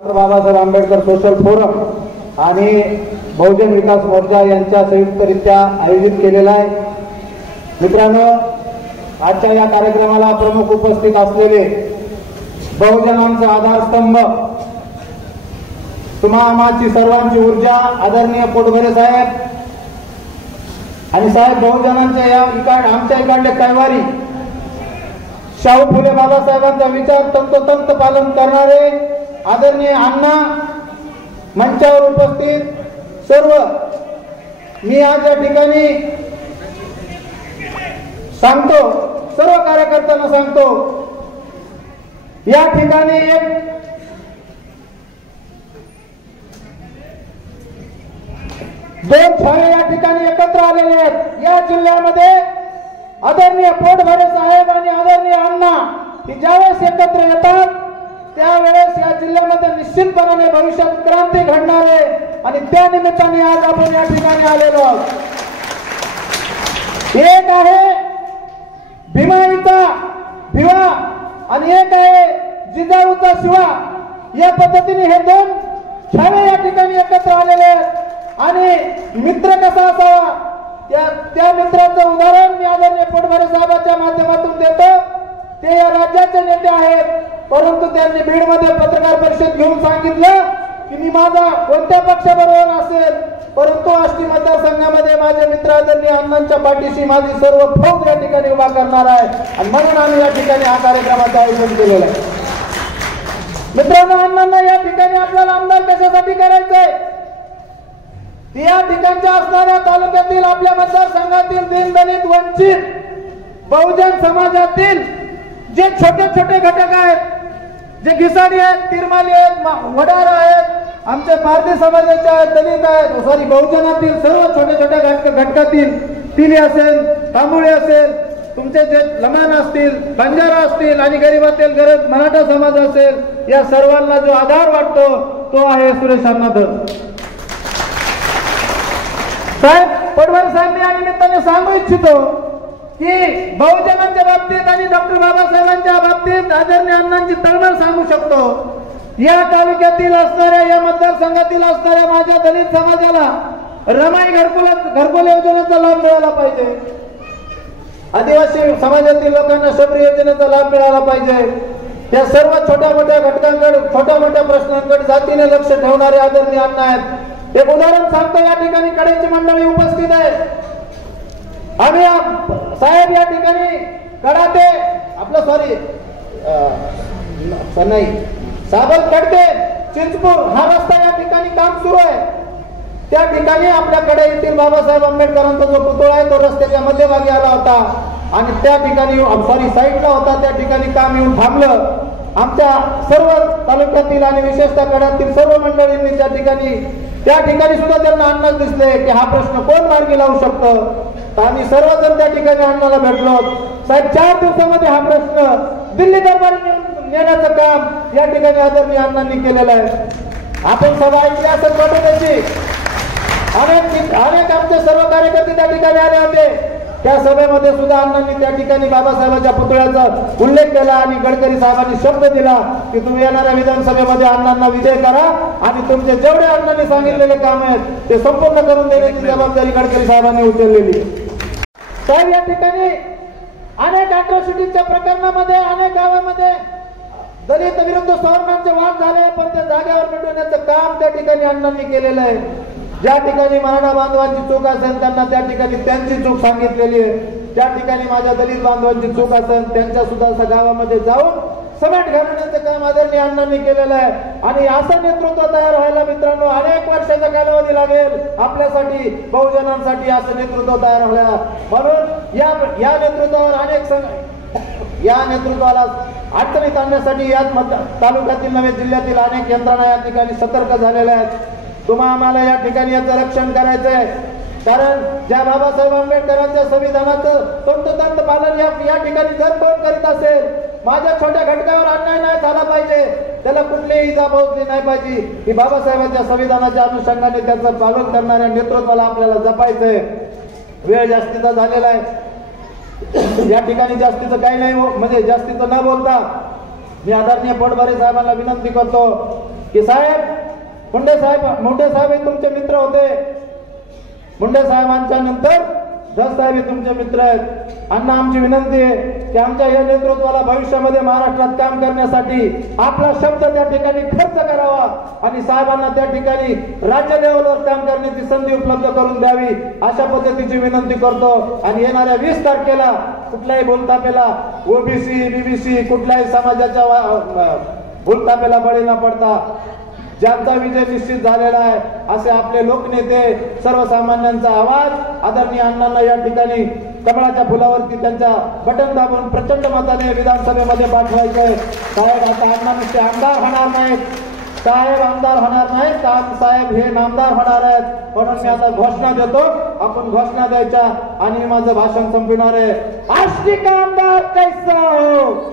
Babasaheb Ambedkar social forum आणि बहुजन विकास मोर्चा यांच्या संयुक्तरित्या आयोजित केलेला आहे। मित्रांनो, आजच्या या कार्यक्रमाला प्रमुख उपस्थित असलेले बहुजनांचा आधारस्तंभ, तुम्हामाची सर्वांची ऊर्जा आदरणीय पोटभरे साहेब आणि साहेब बहुजनांच्या या आमच्या इकडले कैवारी शाहू फुले बाबासाहेबांचा विचार तंतोतंत पालन करणारे आदरणीय अण्णा, मंचावर उपस्थित सर्व, मी आज या ठिकाणी सांगतो, सर्व कार्यकर्त्यांना सांगतो, या ठिकाणी एक दोन छावे या ठिकाणी एकत्र आलेले आहेत। या जिल्ह्यामध्ये आदरणीय पोटभरे साहेब आणि आदरणीय अण्णा ही ज्यावेळेस एकत्र येतात त्यावेळेस या जिल्ह्यामध्ये निश्चितपणाने भविष्यात क्रांती घडणार आहे आणि त्या निमित्ताने आज आपण या ठिकाणी आलेलो आहोत। एक आहे भीमाईचा भिवा आणि एक आहे जिजाऊचा शिवा। या पद्धतीने हे दोन छावे या ठिकाणी एकत्र आलेले आहेत आणि मित्र कसा असावा त्या मित्राचं उदाहरण मी आदरणीय पोटभरे साहेबांच्या माध्यमातून देतो। ते या राज्याचे नेते आहेत, परंतु त्यांनी बीडमध्ये पत्रकार परिषद घेऊन सांगितलं की मी माझा कोणत्या पक्षाबरोबर असेल, परंतु आष्टी मतदारसंघामध्ये माझे मित्र आदरणीय अण्णांच्या पाठीशी माझी सर्व फौज या ठिकाणी उभा करणार आहे आणि म्हणून आम्ही या ठिकाणी हा कार्यक्रमाचं आयोजन केलेलं आहे। मित्रांनो, अण्णांना या ठिकाणी आपल्याला आमदार कशासाठी करायचंय? या ठिकाणच्या असणाऱ्या तालुक्यातील आपल्या मतदारसंघातील दीनदलित वंचित बहुजन समाजातील जे छोटे छोटे घटक आहेत, जे घिसाडी आहेत, तिरमाली आहेत, वडार आहेत, आमचे पारधी समाजाचे आहेत, दलित आहेत, सॉरी बहुजनातील सर्व छोट्या छोट्या घटकातील तिली असेल, तांबुळे असेल, तुमचे जे लमाण असतील, बंजारा असतील आणि गरीबातील गरीब मराठा समाज असेल, या सर्वांना जो आधार वाटतो तो आहे सुरेश अण्णा धस साहेब। पोटभरे साहेब, मी या निमित्ताने सांगू इच्छितो की बहुजनांच्या बाबतीत आणि डॉक्टर बाबासाहेबांच्या बाबतीत आदरणीय अण्णांची तळमळ सांगू शकतो। या तालुक्यातील असणाऱ्या, या मतदारसंघातील असणाऱ्या माझ्या दलित समाजाला रमाई घरकुल योजनेचा लाभ मिळाला पाहिजे, आदिवासी समाजातील लोकांना शबरी योजनेचा लाभ मिळाला पाहिजे। या सर्व छोट्या मोठ्या घटकांकडे, छोट्या मोठ्या प्रश्नांकडे जातीने लक्ष ठेवणारे आदरणीय अण्णा आहेत। एक उदाहरण सांगतो, या ठिकाणी कडेची मंडळी उपस्थित आहे। आम्ही साहेब या ठिकाणी कडाते आपलं सॉरी नाही साबरकडते चिंचपूर हा रस्ता या ठिकाणी काम सुरू आहे। त्या ठिकाणी आपल्याकडे येथील बाबासाहेब आंबेडकरांचा जो पुतळा आहे तो रस्त्याच्या मध्यभागी आला होता आणि त्या ठिकाणी सॉरी साईडला होता, त्या ठिकाणी काम येऊन थांबलं। आमच्या सर्व तालुक्यातील आणि विशेषतः कड्यातील सर्व मंडळींनी त्या ठिकाणी सुद्धा त्यांना अण्णाच दिसले की हा प्रश्न कोण मार्गी लावू शकतं, तर आम्ही सर्वजण त्या ठिकाणी अण्णाला भेटलो। साहेब, 4 दिवसामध्ये हा प्रश्न दिल्ली दरबारी नेण्याचं काम या ठिकाणी आदरणीय अण्णांनी केलेलं आहे। आपण सभा ऐकली असेल त्याची, अनेक आमचे सर्व कार्यकर्ते त्या ठिकाणी आले होते। त्या सभेमध्ये सुद्धा अण्णांनी त्या ठिकाणी बाबासाहेबांच्या पुतळ्याचा उल्लेख केला आणि गडकरी साहेबांनी शब्द दिला की तुम्ही येणाऱ्या विधानसभेमध्ये अण्णांना विजय करा आणि तुमचे जेवढे अण्णांनी सांगितलेले काम आहेत ते संपूर्ण करून देण्याची जबाबदारी गडकरी साहेबांनी उचललेली। साहेब, या ठिकाणी अनेक अॅट्रॉसिटीच्या प्रकरणामध्ये अनेक गावामध्ये दलित विरुद्ध सवर्णांचे वाद झाले, पण ते जागेवर मिटवण्याचं काम त्या ठिकाणी अण्णांनी केलेलं आहे। ज्या ठिकाणी मराठा बांधवांची चूक असेल त्यांना त्या ठिकाणी त्यांची चूक सांगितलेली आहे, ज्या ठिकाणी माझ्या दलित बांधवांची चूक असेल त्यांच्या सुद्धा गावामध्ये जाऊन समेट घालण्याचं काम आदरणीय अण्णांनी केलेलं आहे। आणि असं नेतृत्व तयार व्हायला मित्रांनो अनेक वर्षाचा कालावधी लागेल आपल्यासाठी, बहुजनांसाठी असं नेतृत्व तयार व्हायला। म्हणून या नेतृत्वावर या नेतृत्वाला अडचणीत आणण्यासाठी याच तालुक्यातील नव्हे जिल्ह्यातील अनेक यंत्रणा या ठिकाणी सतर्क झालेल्या आहेत। तुम्हा आम्हाला या ठिकाणी याचं रक्षण करायचंय, कारण ज्या बाबासाहेब आंबेडकरांच्या संविधानाचं तंतोतंत पालन या ठिकाणी जर कोण करीत असेल, माझ्या छोट्या घटकावर अन्याय नाही झाला पाहिजे, त्याला कुठलीही इजा पोहोचली नाही पाहिजे, की बाबासाहेबांच्या संविधानाच्या अनुषंगाने त्याचं पालन करणाऱ्या नेतृत्वाला आपल्याला जपायचंय। वेळ जास्तीचा झालेला आहे, या ठिकाणी जास्तीचं काही नाही, म्हणजे जास्तीचं न बोलता मी आदरणीय पोटभरे साहेबांना विनंती करतो की साहेब मुंडे साहेब हे तुमचे मित्र होते, मुंडे साहेबांच्या नंतर धस साहेब हे तुमचे मित्र आहेत. अण्णा आमची विनंती आहे की आमच्या या नेतृत्वाला भविष्यामध्ये महाराष्ट्रात काम करण्यासाठी आपला शब्द त्या ठिकाणी खर्च करावा आणि साहेबांना त्या ठिकाणी राज्य लेवलवर काम करण्याची संधी उपलब्ध करून द्यावी अशा पद्धतीची विनंती करतो. आणि येणाऱ्या 20 तारखेला कुठल्याही भूलथापेला ओबीसी बीबीसी कुठल्याही समाजाच्या भूलथापेला बळी न पडता ज्यांचा विजय निश्चित झालेला आहे असे आपले लोकनेते सर्वसामान्यांचा आवाज आदरणीय अण्णांना या ठिकाणी कमळाच्या फुलावरती त्यांच्या बटन दाबून प्रचंड मताने विधानसभेमध्ये पाठवायचंय. साहेब आता अण्णा नुसते आमदार होणार नाहीत, साहेब आमदार होणार नाहीत, साहेब हे नामदार होणार आहेत. म्हणून मी आता घोषणा देतो, आपण घोषणा द्यायच्या आणि माझं भाषण संपविणार आहे. आष्टी का आमदार कैसा हो,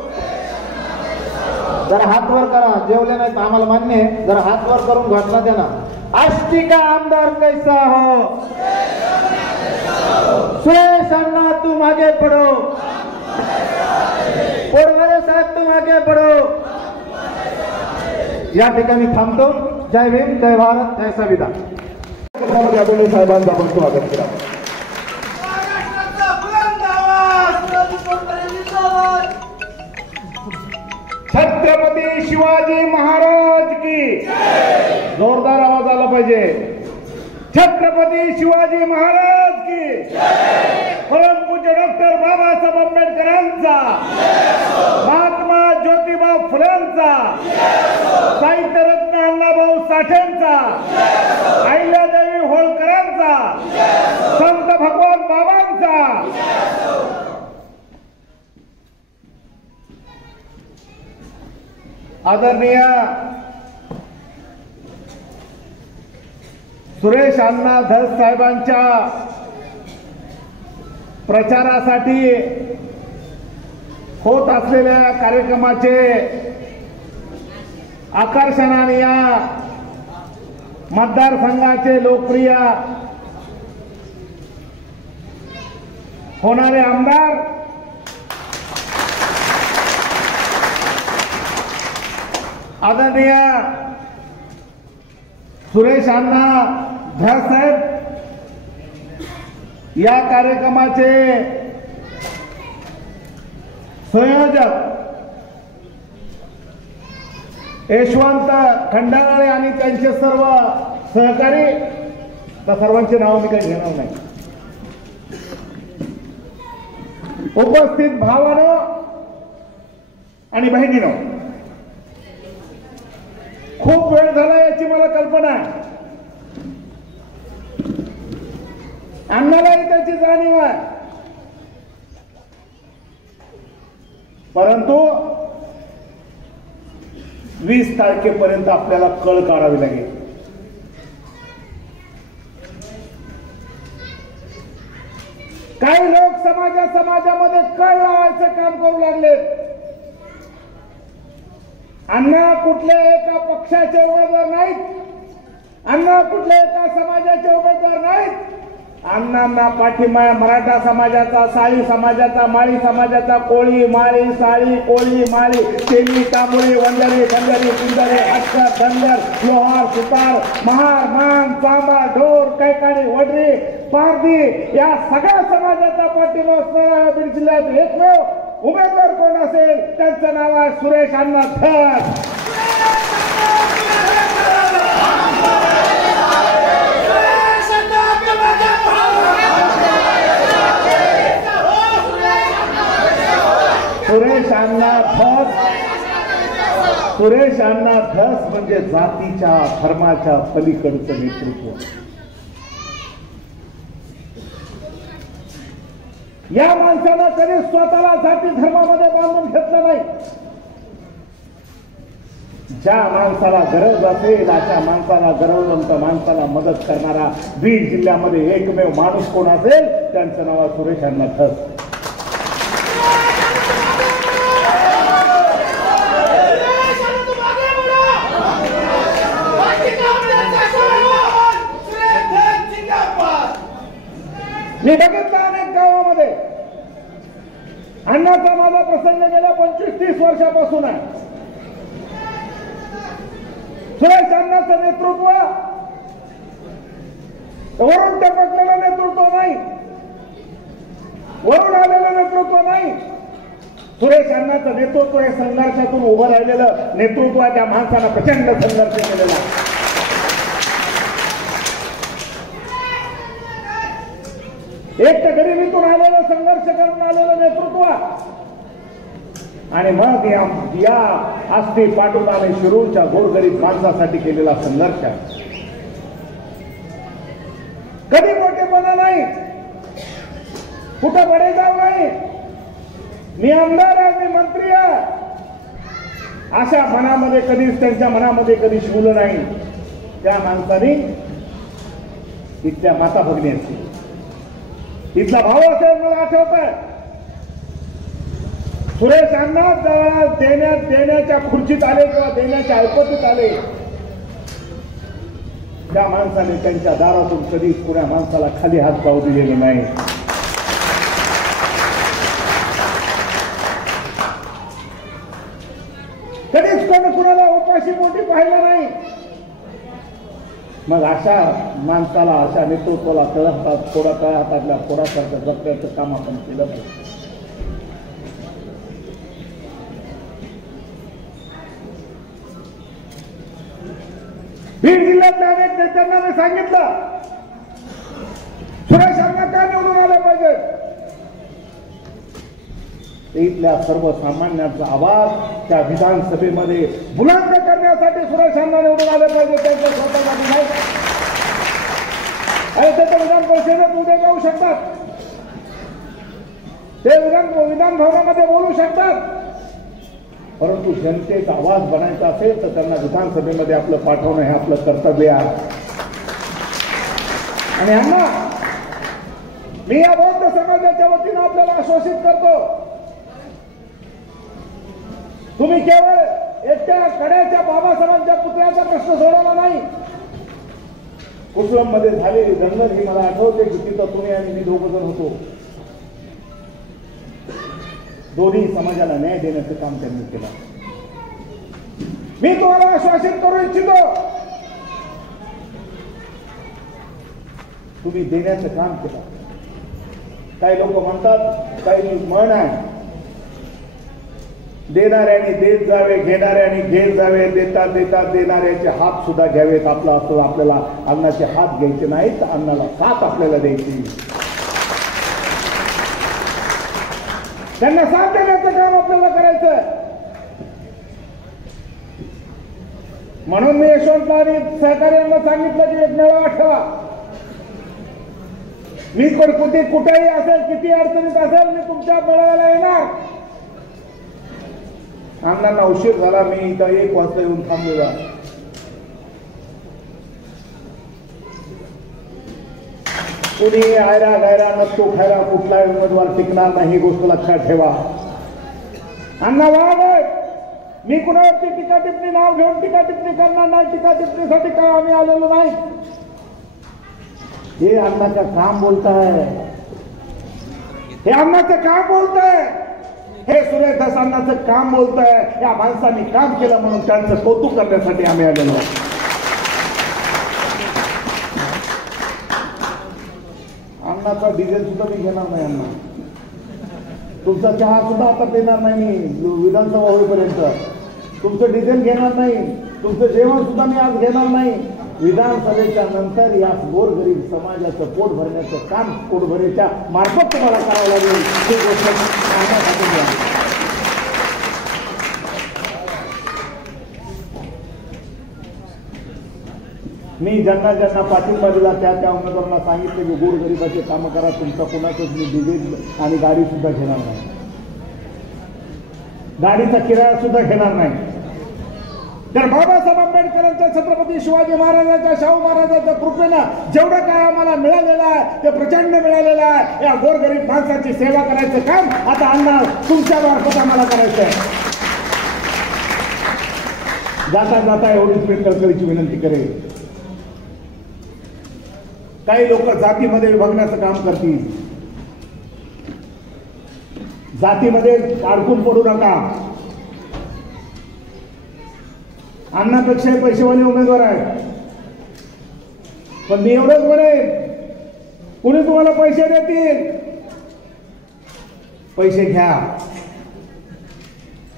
जरा हात वर करा, जेवले नाही आम्हाला मान्य आहे, जरा हात वर करून घोषणा द्या ना. आष्टी का आमदार कैसा हो, सुरेश अन्ना तुम आगे बढ़ो, पोडवरे साहेब तुम आगे बढ़ो. या ठिकाणी थांबतो. जय भीम, जय भारत, जय संविधान. साहेबांचं आपण स्वागत करा. छत्रपती शिवाजी महाराज की जोरदार आवाज आला पाहिजे. छत्रपती शिवाजी महाराज की परमपूज्य डॉक्टर बाबासाहेब आंबेडकरांचा, महात्मा ज्योतिबा फुलेंचा, साहित्यरत्न अण्णाभाऊ साठेंचा, अहिल्यादेवी होळकरांचा, संत भगवान बाबांचा, आदरणीय सुरेश अण्णा धस साहेबांच्या प्रचारासाठी होत असलेल्या कार्यक्रमाचे आकर्षणाने या मतदारसंघाचे लोकप्रिय होणारे आमदार आदरणीय सुरेश अण्णा धस साहेब या कार्यक्रमाचे संयोजक यशवंत खंडाळे आणि त्यांचे सर्व सहकारी, त्या सर्वांचे नाव मी काही घेणार नाही. उपस्थित भावानो आणि बहिणीनो, खूप वेळ झाला याची मला कल्पना आहे. अण्णालाही त्याची जाणीव आहे, परंतु 20 तारखेपर्यंत आपल्याला कळ काढावी लागेल. काही लोक समाजामध्ये कळ लावायचं काम करू लागले. अण्णा कुठल्या एका पक्षाचे उमेदवार नाहीत, अण्णा कुठल्या एका समाजाचे उमेदवार नाहीत. अण्णांना पाठिंबा मराठा समाजाचा, साळी समाजाचा, माळी समाजाचा, कोळी माळी साळी कोळी माळी, तेली तांबोळी वंजारी बंजारी कुंजारी अक्षर धनगर लोहार सुतार महार मान चांबा ढोर कैकाडी वडरी पारधी या सगळ्या समाजाचा पाठिंबा असणारा बीड जिल्ह्यात एकमेव उमेदवार कोण असेल त्यांचं नाव आहे सुरेश अण्णा धस. सुरेश अण्णा धस म्हणजे जातीच्या धर्माच्या पलीकडचं नेतृत्व. या माणसानं कधी स्वतःला जाती धर्मामध्ये बांधून घेतलं नाही. ज्या माणसाला गरज असेल अशा माणसाला, गरजवंत माणसाला मदत करणारा बीड जिल्ह्यामध्ये एकमेव माणूस कोण असेल त्यांचं नाव सुरेश अण्णा धस. मी बघितलं अनेक गावामध्ये अण्णाचा माझा प्रसंग गेल्या 25-30 वर्षापासून आहे. सुरेश अण्णांचं नेतृत्व वरून टपकलेलं नेतृत्व नाही, वरून आलेलं नेतृत्व नाही. सुरेश अण्णांचं नेतृत्व हे संघर्षातून उभं राहिलेलं नेतृत्व. त्या माणसाला प्रचंड संघर्ष केलेला. एक तर गरिबीतून आलेलं संघर्ष करून आलेलं नेतृत्व आणि मग या आष्टी पाटोदा आणि शिरूरच्या गोरगरीब माणसासाठी केलेला संघर्ष. कधी मोठेपणा नाही, कुठं बडे जाऊ नाही, मी आमदार आहे, मी मंत्री आहे, अशा मनामध्ये कधीच त्यांच्या मनामध्ये कधी शिवलं नाही. त्या माणसाने इथल्या माता भगिनी असतील, इथला भाव असेल. मला आठवत आहे सुरेश अण्णा देण्याच्या खुर्चीत आले किंवा देण्याच्या ऐपतीत आले, त्या माणसाने त्यांच्या दारातून कधीच कुण्या माणसाला खाली हात जाऊ दिलेले नाही. कधीच कोणी कुणाला उपाशी पोटी पाहिलं नाही. मग अशा माणसाला, अशा नेतृत्वाला तळहातात थोडा तळहातातल्या थोडासारखं जपण्याचं काम आपण केलं पाहिजे. बीड जिल्ह्यातल्या अनेक नेत्यांना मी सांगितलं सुरेश अण्णा का निवडून आले पाहिजे. इथल्या सर्वसामान्यांचा आवाज त्या विधानसभेमध्ये बुलंद करण्यासाठी सुरेश अण्णा निवडून आले पाहिजे. त्यांच्या स्वतःसाठी नाही. आणि ते विधान परिषदेत उद्या जाऊ शकतात, ते विधान भवनामध्ये बोलू शकतात, परंतु जनतेचा आवाज बनायचा असेल तर त्यांना विधानसभेमध्ये आपलं पाठवणं हे आपलं कर्तव्य आहे. आणि अण्णा, मी या बौद्ध समाजाच्या वतीनं आपल्याला आश्वासित करतो, तुम्ही केवळ एकट्या कड्याच्या बाबासाहेबांच्या पुतळ्याचा प्रश्न सोडवला नाही. कुसुम मध्ये झालेली दंगल ही मला आठवते की तिथं तुम्ही आणि मी दोघ जण होतो. दोन्ही समाजाला न्याय देण्याचं काम त्यांनी केलं. मी तुम्हाला आश्वासित करू इच्छितो, तुम्ही देण्याचं काम केलं. काही लोक म्हणतात, काही म्हण आहे, देणाऱ्याने देत जावे, घेणाऱ्याने घेत जावे, देता देता देणाऱ्याचे हात सुद्धा घ्यावेत. आपला असं आपल्याला अन्नाचे हात घ्यायचे नाहीत, अन्नाला साथ आपल्याला द्यायची. त्यांना साथ देण्याचं काम आपल्याला करायचं. म्हणून मी यशवंत आणि सहकार्यांना सांगितलं की एक मेळावा ठेवा. मी कुठेही असेल, किती अडचणीत असेल, मी तुमच्या मेळाव्याला येणार. अण्णांना उशीर झाला, मी इथं 1 वाजता येऊन थांबलेला. कुणी आयरा गायरा नसतो खायला, कुठलाही उमेदवार टिकणार नाही, ही गोष्ट लक्षात ठेवा. अण्णा वाद आहे, मी कुणावरती टीका टिप्पणी नाव घेऊन टीका टिप्पणी करणार नाही. टीका टिप्पणीसाठी काय आम्ही आलेलो नाही. हे अण्णाचं काम बोलताय, हे अण्णाचं काम बोलताय, हे सुरेश दास अण्णाचं काम बोलताय. या माणसांनी काम केलं म्हणून त्यांचं कौतुक करण्यासाठी आम्ही आलेलो. अण्णाचा डिझेल सुद्धा मी घेणार नाही. अण्णा, तुमचा चहा सुद्धा आता देणार नाही मी विधानसभा होईपर्यंत. तुमचं डिझेल घेणार नाही, तुमचं जेवण सुद्धा मी आज घेणार नाही. विधानसभेच्या नंतर या गोरगरीब समाजाचं पोट भरण्याचं काम पोटभरेच्या मार्फत तुम्हाला करावं लागेल. ही गोष्ट सांगण्यासाठी मी ज्यांना ज्यांना पाठिंबा दिला त्या उमेदवारांना सांगितलं की गोरगरिबाचे कामं करा. तुमचा कोणाचंच मी डिझेल आणि गाडी सुद्धा घेणार नाही, गाडीचा किराया सुद्धा घेणार नाही. तर बाबासाहेब आंबेडकरांच्या, छत्रपती शिवाजी महाराजांच्या, शाहू महाराजांच्या कृपेनं जेवढं काय आम्हाला मिळालेलं आहे ते प्रचंड मिळालेलं आहे. या गोरगरीब माणसाची सेवा करायचं काम आता अण्णा तुमच्या मार्फत आम्हाला करायचं आहे. जाता जाता एवढीच मी कळकळीची विनंती करेल, काही लोक जातीमध्ये विभागण्याचं काम करतील. जातीमध्ये अडकून पडू नका. अण्णापेक्षाही पैसेवाले उमेदवार आहेत. पण मी एवढंच म्हणेन, कुणी तुम्हाला पैसे देतील, पैसे घ्या,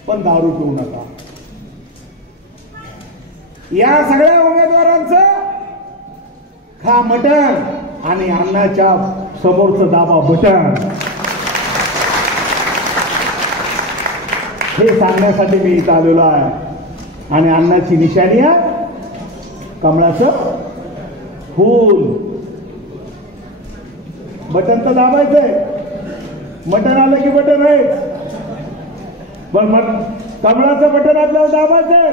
पण दारू पिऊ नका. या सगळ्या उमेदवारांचं खा मटण आणि अण्णाच्या समोरचं दाबा बटन, हे सांगण्यासाठी मी इथं आलेलो आहे. आणि अण्णाची निशाणी आहे कमळाचं फूल. बटन तर दाबायचंय, मटण आलं की बटन आहे, पण कमळाचं बटन आपल्याला दाबायचंय,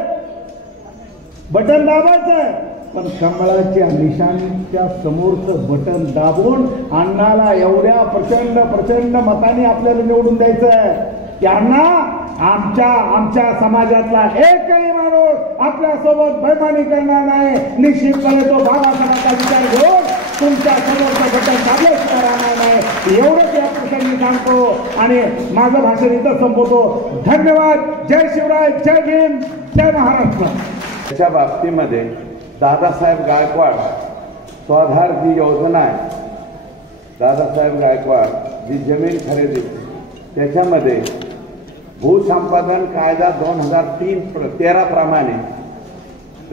बटन दाबायचंय, पण कमळाच्या निशाणीच्या समोरचं बटन दाबून अण्णाला एवढ्या प्रचंड प्रचंड मताने आपल्याला निवडून द्यायचंय की अण्णा, आमच्या समाजातला एकही माणूस आपल्या सोबत बेईमानी करणार नाही. निश्चितपणे तो बाबासाहेबांचा विचार घेऊन तुमच्या समोरचं बटन दाबल्याशिवाय राहणार नाही. एवढंच या प्रसंगी सांगतो आणि माझं भाषण इथं संपवतो. धन्यवाद. जय शिवराय, जय भीम, जय महाराष्ट्र. त्याच्या बाबतीमध्ये दादासाहेब गायकवाड स्वाधार जी योजना आहे, दादासाहेब गायकवाड जी जमीन खरेदी, त्याच्यामध्ये भूसंपादन कायदा 2013 प्रमाणे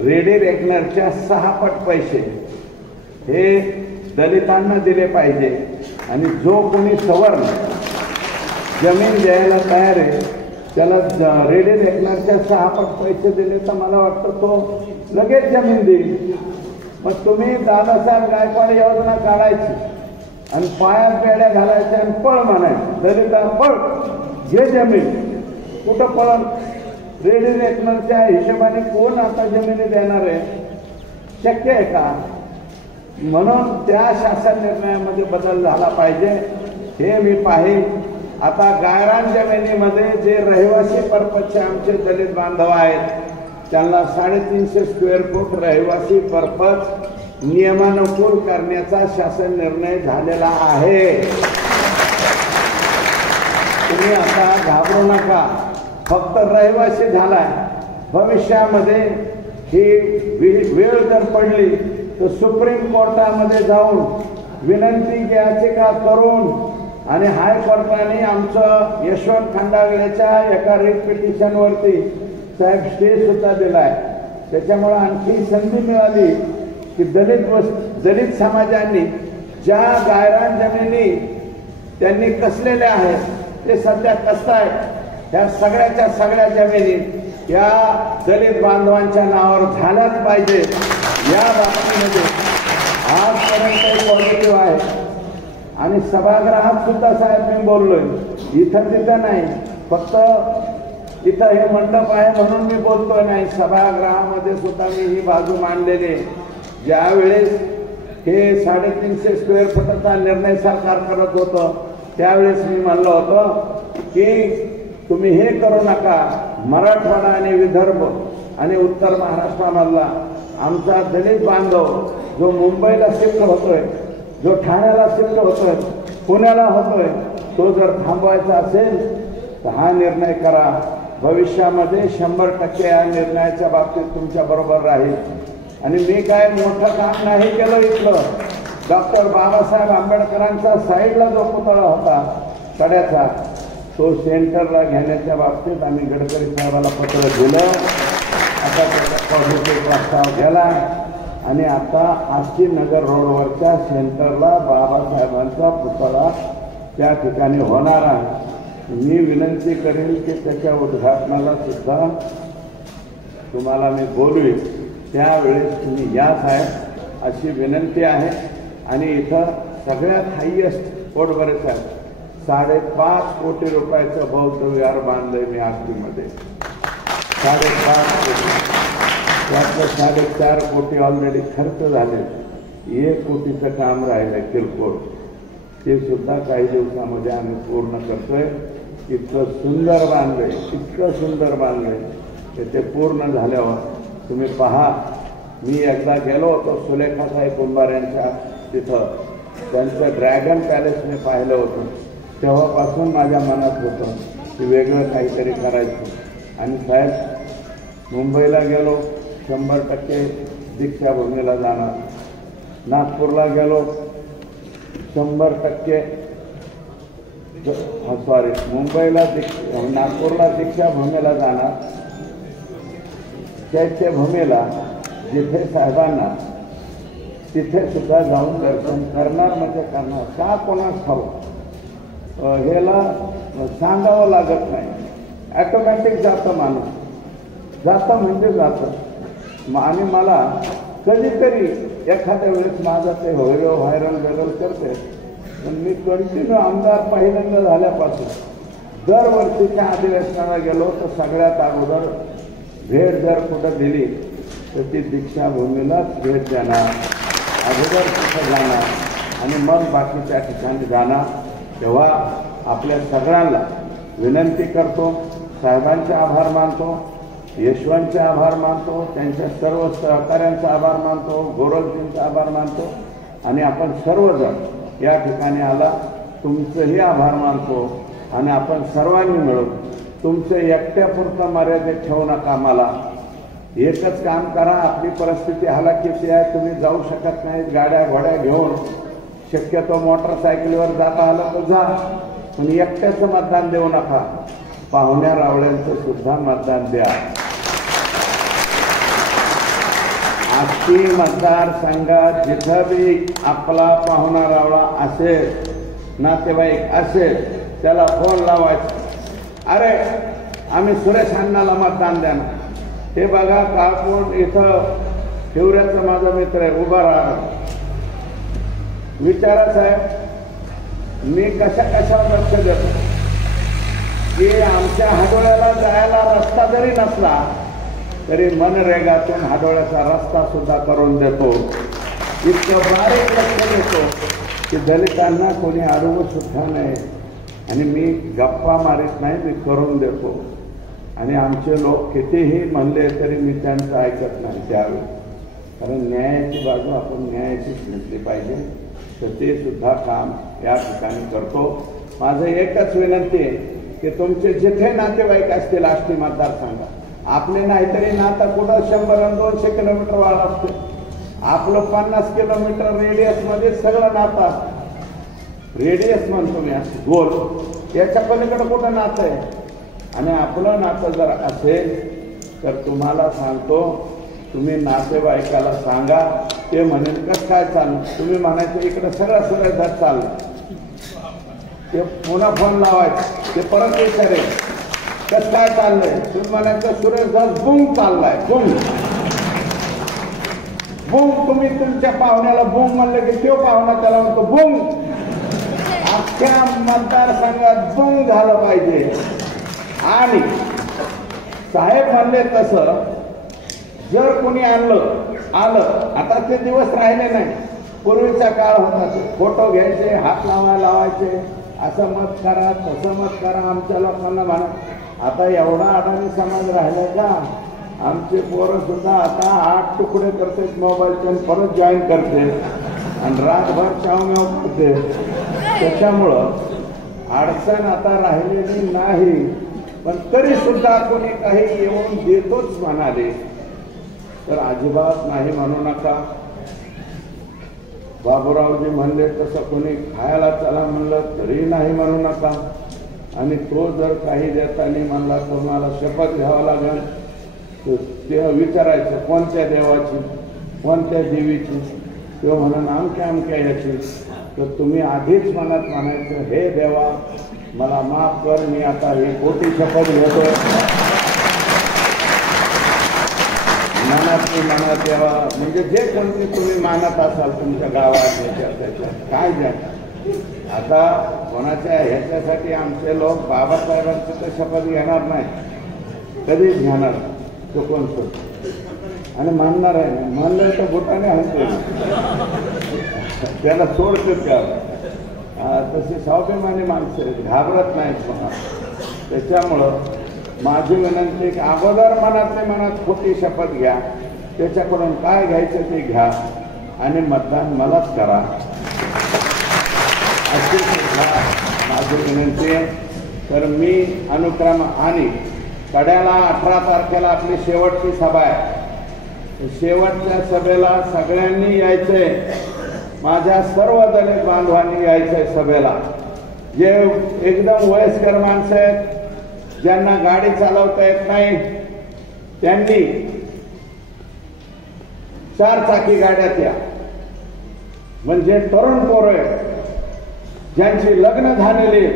रेडी रेकनरच्या 6 पट पैसे हे दलितांना दिले पाहिजे. आणि जो कोणी सवर्ण जमीन द्यायला तयार आहे त्याला रेडी रेकनरच्या 6 पट पैसे दिले तर मला वाटतं तो लगेच जमीन देईल. मग तुम्ही दादासाहेब गायकवाड योजना काढायची आणि पायात पेड्या घालायच्या आणि पळ म्हणायचं, दलिता पळ, घे जमीन. कुठं पळण? रेडी रेकनरच्या हिशोबाने कोण आता जमिनी देणार आहे? शक्य आहे का? म्हणून त्या शासन निर्णयामध्ये बदल झाला पाहिजे हे मी पाहिल. आता गायरान जमिनीमध्ये जे रहिवासी पर्पजचे आमचे दलित बांधव आहेत त्यांना 350 स्क्वेअर फूट रहिवासी पर्पज नियमानुकूल करण्याचा शासन निर्णय झालेला आहे. तुम्ही आता घाबरू नका, फक्त रहिवासी झालाय. भविष्यामध्ये ही वेळ जर पडली तर सुप्रीम कोर्टामध्ये जाऊन विनंती याचिका करून आणि हायकोर्टाने आमचं यशवंत खंडागळेच्या एका रिट पिटिशनवरती साहेब स्टे सुद्धा दिलाय. त्याच्यामुळे आणखी संधी मिळाली की दलित समाजांनी ज्या गायरान जमिनी त्यांनी कसलेल्या आहेत ते सध्या कसतायत, त्या सगळ्या जमिनी या दलित बांधवांच्या नावावर झाल्याच पाहिजे. या बाबतीमध्ये आजपर्यंत पॉझिटिव्ह आहे. आणि सभागृहात सुद्धा साहेब मी बोललोय, इथं तिथं नाही, फक्त इथं हे मंडप आहे म्हणून मी बोलतोय नाही, सभागृहामध्ये सुद्धा मी ही बाजू मांडलेली. ज्यावेळेस हे 350 स्क्वेअर फुटाचा निर्णय सरकार करत होतं त्यावेळेस मी म्हणलं होतं की तुम्ही हे करू नका. मराठवाडा आणि विदर्भ आणि उत्तर महाराष्ट्रामधला आमचा दलित बांधव जो मुंबईला शिफ्ट होतोय, जो ठाण्याला शिफ्ट होतोय, पुण्याला होतोय, तो जर थांबवायचा असेल तर हा निर्णय करा. भविष्यामध्ये 100% या निर्णयाच्या बाबतीत तुमच्या बरोबर राहील. आणि मी काय मोठं काम नाही केलं. इथलं डॉक्टर बाबासाहेब आंबेडकरांचा साईडला जो पुतळा होता कड्याचा, तो सेंटरला घेण्याच्या बाबतीत आम्ही गडकरी साहेबाला पत्र दिलं. आता त्याचा पॉझिटिव्ह प्रस्ताव गेला आणि आता आष्टीनगर रोडवरच्या सेंटरला बाबासाहेबांचा पुतळा त्या ठिकाणी होणार आहे. मी विनंती करेन की त्याच्या उद्घाटनाला सुद्धा तुम्हाला मी बोलवीन, त्यावेळेस तुम्ही या साहेब अशी विनंती आहे. आणि इथं सगळ्यात हायएस्ट पोटभरे साहेब 5.5 कोटी रुपयाचं बौद्ध विहार बांधलंय मी आष्टीमध्ये. 5.5 कोटी, त्यातलं 4.5 कोटी ऑलरेडी खर्च झाले. 1 कोटीचं काम राहिलं किरकोळ, ते सुद्धा काही दिवसामध्ये आम्ही पूर्ण करतोय. इतकं सुंदर बांधलंय, इतकं सुंदर बांधलंय ते पूर्ण झाल्यावर तुम्ही पहा. मी एकदा गेलो होतो सुलेखाताई कुंभार यांच्या तिथं, त्यांचं ड्रॅगन पॅलेस मी पाहिलं होतं. तेव्हापासून माझ्या मनात होतं की वेगळं काहीतरी करायचं. आणि साहेब मुंबईला गेलो 100% दीक्षाभूमीला जाणार. नागपूरला गेलो 100%, सॉरी मुंबईला नागपूरला दीक्षाभूमीला जाणार. चैत्यभूमीला जिथे साहेबांना तिथे सुद्धा जाऊन दर्शन करणार म्हणजे करणार. का कोणास ठाऊक ह्याला सांगावं लागत नाही, ॲटोमॅटिक जातं माणूस, जातं म्हणजे जातं. आणि मला कधीतरी एखाद्या वेळेस माझा ते व्हायरल करते, पण मी कंटिन्यू आमदार पहिल्यांदा झाल्यापासून दरवर्षीच्या अधिवेशनाला गेलो तर सगळ्यात अगोदर भेट जर कुठं दिली तर ती दीक्षाभूमीलाच भेट देणार, अगोदर तिथं जाणार आणि मग बाकीच्या ठिकाणी जाणार. तेव्हा आपल्या सगळ्यांना विनंती करतो, साहेबांचे आभार मानतो, यशवंतचे आभार मानतो, त्यांच्या सर्व सहकाऱ्यांचा आभार मानतो, गोरखजींचा आभार मानतो आणि आपण सर्वजण या ठिकाणी आला तुमचंही आभार मानतो. आणि आपण सर्वांनी मिळून तुमचं एकट्यापुरतं मर्यादित ठेवू नका. मला एकच काम करा, आपली परिस्थिती हलाखीची आहे, तुम्ही जाऊ शकत नाही गाड्या घोड्या घेऊन, शक्यतो मोटरसायकलीवर जाता आलं तर जा, पण एकट्याचं मतदान देऊ नका, पाहुण्या रावळ्यांचं सुद्धा मतदान द्या. आजची मतदारसंघात जिथं बी आपला पाहुणा रावळा असेल, नातेवाईक असेल, त्याला फोन लावायचा, अरे आम्ही सुरेश अण्णाला मतदान द्या ना. हे बघा काळकोट इथं शिवऱ्याचा माझा मित्र आहे, उभा राहा, विचारा साहेब मी कशावर लक्ष देतो की आमच्या हाडोळ्याला जायला रस्ता जरी नसला तरी मनरेगातून हाडोळ्याचा रस्ता सुद्धा करून देतो. इतकं बारीक लक्ष देतो की दलितांना कोणी अडवू सुद्धा नाही. आणि मी गप्पा मारित नाही, मी करून देतो. आणि आमचे लोक कितीही म्हणले तरी मी त्यांचं ऐकत नाही त्यावेळी, कारण न्यायाची बाजू आपण न्यायाचीच घेतली पाहिजे. तर ते सुद्धा काम या ठिकाणी करतो. माझं एकच विनंती आहे की तुमचे जिथे नातेवाईक असतील आष्टी मतदारसंघात, आपले नाहीतरी नातं कुठं 100 आणि 200 किलोमीटर वाढ असते, आपलं 50 किलोमीटर रेडियसमध्ये सगळं नातं असतं. रेडियस म्हणतो मी असं गोल, याच्या पलीकडे कुठं नातं आहे. आणि आपलं नातं जर असेल तर तुम्हाला सांगतो, तुम्ही नातेवाईकाला सांगा, ते म्हणेल कसं काय चाललं, तुम्ही म्हणायचं इकडं सगळं धड चाललं, ते पुन्हा फोन लावायचं, ते परत विचारेल कसं काय चाललंय, तुम्ही म्हणायचं सुरेश दास बुंग चाललाय, बुंग बुंग. तुम्ही तुमच्या पाहुण्याला बुंग म्हणलं की तो पाहुणा त्याला म्हणतो बुंग. अख्ख्या मतदारसंघात बुंग झालं पाहिजे. आणि साहेब म्हणले तसं जर कोणी आलं, आता ते दिवस राहिले नाही, पूर्वीचा काळ होता, फोटो घ्यायचे, हात लावायचे, असं मत करा तसं मत करा, आमच्या लोकांना म्हणा. आता एवढा अडाणी समाज राहिला का, आमचे पोरं सुद्धा आता 8 तुकडे करते मोबाईलचे आणि परत जॉईन करते आणि रातभर चावमेव करते. त्याच्यामुळं अडचण आता राहिलेली नाही. पण तरी सुद्धा कोणी काही येऊन देतोच म्हणाले तर अजिबात नाही म्हणू नका. बाबूरावजी म्हणले तसं कोणी खायला चला म्हणलं तरी नाही म्हणू नका. आणि तो जर काही देताना म्हणला तुम्हाला शपथ घ्यावं लागेल, तर ते विचारायचं कोणत्या देवाची, कोणत्या देवीची, किंवा म्हणून अमक्या याची, तर तुम्ही आधीच मनात म्हणायचं, हे देवा मला माफ कर, मी आता हे खोटी शपथ घेतोय. मनात देवा म्हणजे जे कोणते तुम्ही मानत असाल तुमच्या गावात त्याच्यात काय द्या. आता कोणाच्या ह्याच्यासाठी आमचे लोक बाबासाहेबांचं तर शपथ घेणार नाही, कधीच घेणार तो कोण आणि मानणार आहे. मानलं तर बोटाने हलते, त्याला सोडते त्या. तशी स्वाभिमानी माणसं आहेत, घाबरत नाहीत मला. त्याच्यामुळं माझी विनंती की अगोदर मनात खोटी शपथ घ्या, त्याच्याकडून काय घ्यायचं ते घ्या आणि मतदान मलाच करा, अशी सुद्धा माझी विनंती आहे. तर मी अनुक्रम आणि कड्याला 18 तारखेला आपली शेवटची सभा आहे. शेवटच्या सभेला सगळ्यांनी यायचंय, माझ्या सर्व दलित बांधवांनी यायचंय सभेला. जे एकदम वयस्कर माणसं आहेत, ज्यांना गाडी चालवता येत नाही, त्यांनी 4 चाकी गाड्यात या. म्हणजे तरुण पोरं ज्यांची लग्न झालेली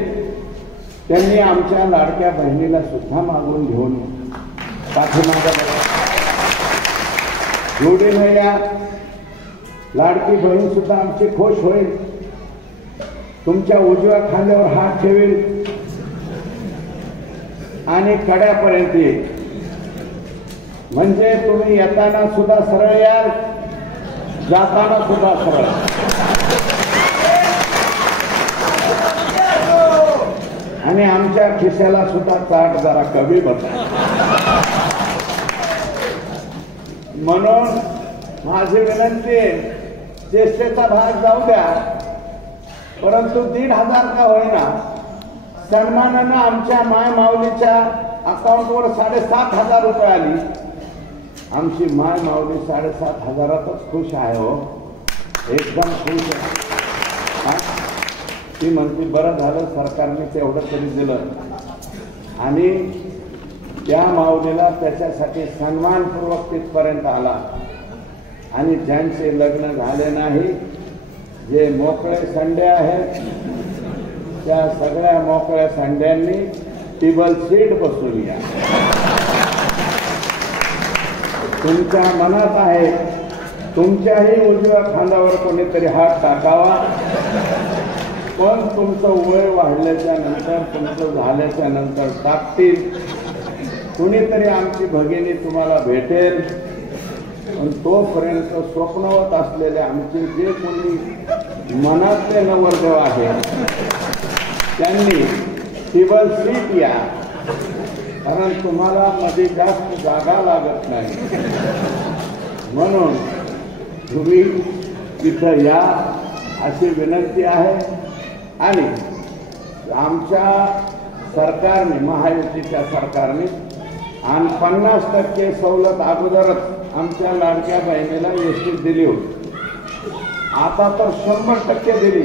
त्यांनी आमच्या लाडक्या बहिणीला सुद्धा मागून घेऊन पाठीमागे जोडीनं या. लाडकी बहीण सुद्धा आमची खुश होईल, तुमच्या उजव्या खांद्यावर हात ठेवेल आणि कड्यापर्यंत येईल. म्हणजे तुम्ही येताना सुद्धा सरळ याल, जाताना सुद्धा सरळ. आणि आमच्या खिशाला सुद्धा चाट जरा कमी बसा. म्हणून माझी विनंती आहे, ज्येष्ठतेचा भाग जाऊ द्या, परंतु 1,500 का होईना सन्मानानं आमच्या माय माऊलीच्या अकाउंटवर 7,500 रुपये आली. आमची माय माऊली 7,500तच खुश आहे हो, एकदम खुश आहे. ती म्हणते बरं झालं सरकारने तेवढं तरी दिलं. आणि त्या माऊलीला त्याच्यासाठी सन्मानपूर्वक तिथपर्यंत आला. आणि ज्यांचे लग्न झाले नाही, जे मोकळे संडे आहेत, त्या सगळ्या मोकळ्या संड्यांनी टेबल सीट बसून या. तुमच्या मनात आहे, तुमच्याही उजव्या खांद्यावर कोणीतरी हात टाकावा. पण तुमचं वय वाढल्याच्या नंतर, तुमचं झाल्याच्या नंतर टाकतील. कुणीतरी आमची भगिनी तुम्हाला भेटेल. पण तोपर्यंत स्वप्नवत असलेले आमचे जे कोणी मनातले नवरदेव आहेत त्यांनी टेबल सीट या. कारण तुम्हाला मध्ये जास्त जागा लागत नाही, म्हणून तुम्ही तिथं या अशी विनंती आहे. आणि आमच्या सरकारने, महायुतीच्या सरकारने आणि 50% सवलत अगोदरच आमच्या लाडक्या बहिणीला निश्चित दिली होती. आता तर 100% दिली.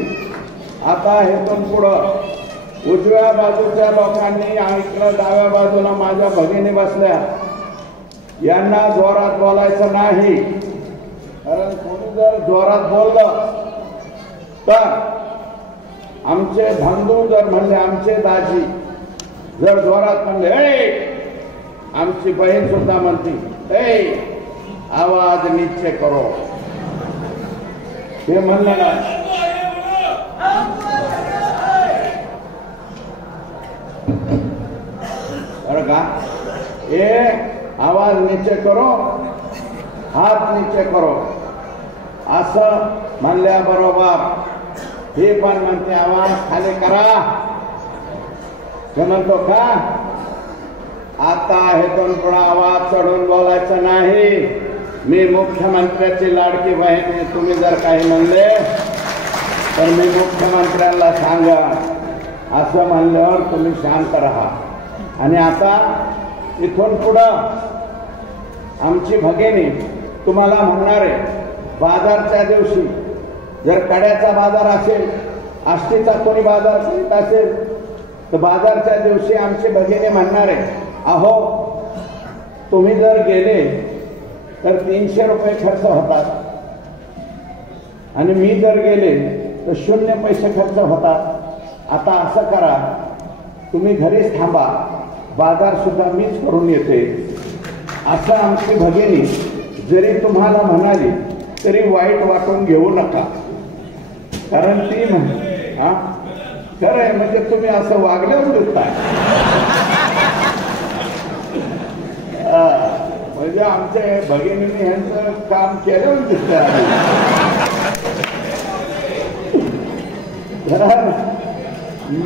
आता हेतून पुढं उजव्या बाजूच्या लोकांनी, इकडं डाव्या बाजूला माझ्या भगिनी बसल्या, यांना जोरात बोलायचं नाही. कारण कोणी जर जोरात बोललं तर आमचे बंधू जर म्हणले, आमचे दाजी जर जोरात म्हणले, आमची बहीण सुद्धा म्हणती आवाज नीचे करो, हे म्हणलं ना, बरं का, आवाज नीचे करो, हात नीचे करो असं म्हणल्याबरोबर हे पण म्हणते आवाज खाली करा. म्हणतो का आता हेतून पुढे आवाज चढून बोलायचं नाही. मी मुख्यमंत्र्याची लाडकी बहीण आहे. तुम्ही जर काही म्हणले तर मी मुख्यमंत्र्यांना सांगा असं म्हणल्यावर तुम्ही शांत राहा. आणि आता इथून पुढं आमची भगिनी तुम्हाला म्हणणार आहे, बाजारच्या दिवशी जर कड्याचा बाजार असेल, आष्टीचा कोणी बाजार करीत असेल तर बाजारच्या दिवशी आमची भगिनी म्हणणार आहे, अहो तुम्ही जर गेले तर 300 रुपये खर्च होतात आणि मी जर गेले तर 0 पैसे खर्च होतात. आता असं करा, तुम्ही घरीच थांबा, बाजार सुद्धा मीच करून येते. असं आमची भगिनी जरी तुम्हाला म्हणाली तरी वाईट वाटून घेऊ नका. कारण ती हा खरं आहे, म्हणजे तुम्ही असं वागल्यावर दिसताय. म्हणजे आमच्या भगिनींनी ह्यांचं काम केल्यावर दिसतंय.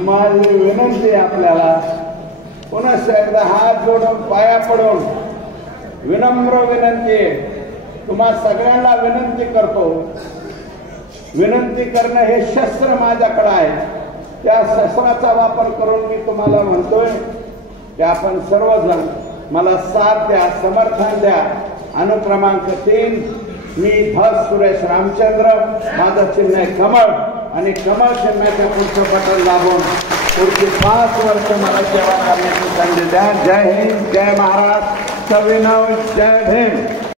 माझी विनंती आपल्याला पुन्हा एकदा हात जोडून पाया पडून विनम्र विनंती, तुम्हा सगळ्यांना विनंती करतो. विनंती करणं हे शस्त्र माझ्याकडे आहे. त्या शस्त्राचा वापर करून मी तुम्हाला म्हणतोय की आपण सर्वजण मला साथ द्या, समर्थन द्या. अनुक्रमांक 3 मी धस सुरेश रामचंद्र, माझं चिन्ह आहे कमळ आणि कमळ चिन्हाच्या पुढचं बटन दाबून पुढची 5 वर्ष मला सेवा करण्याची संधी द्या. जय हिंद, जय महाराष्ट्र, सविनय जय भीम.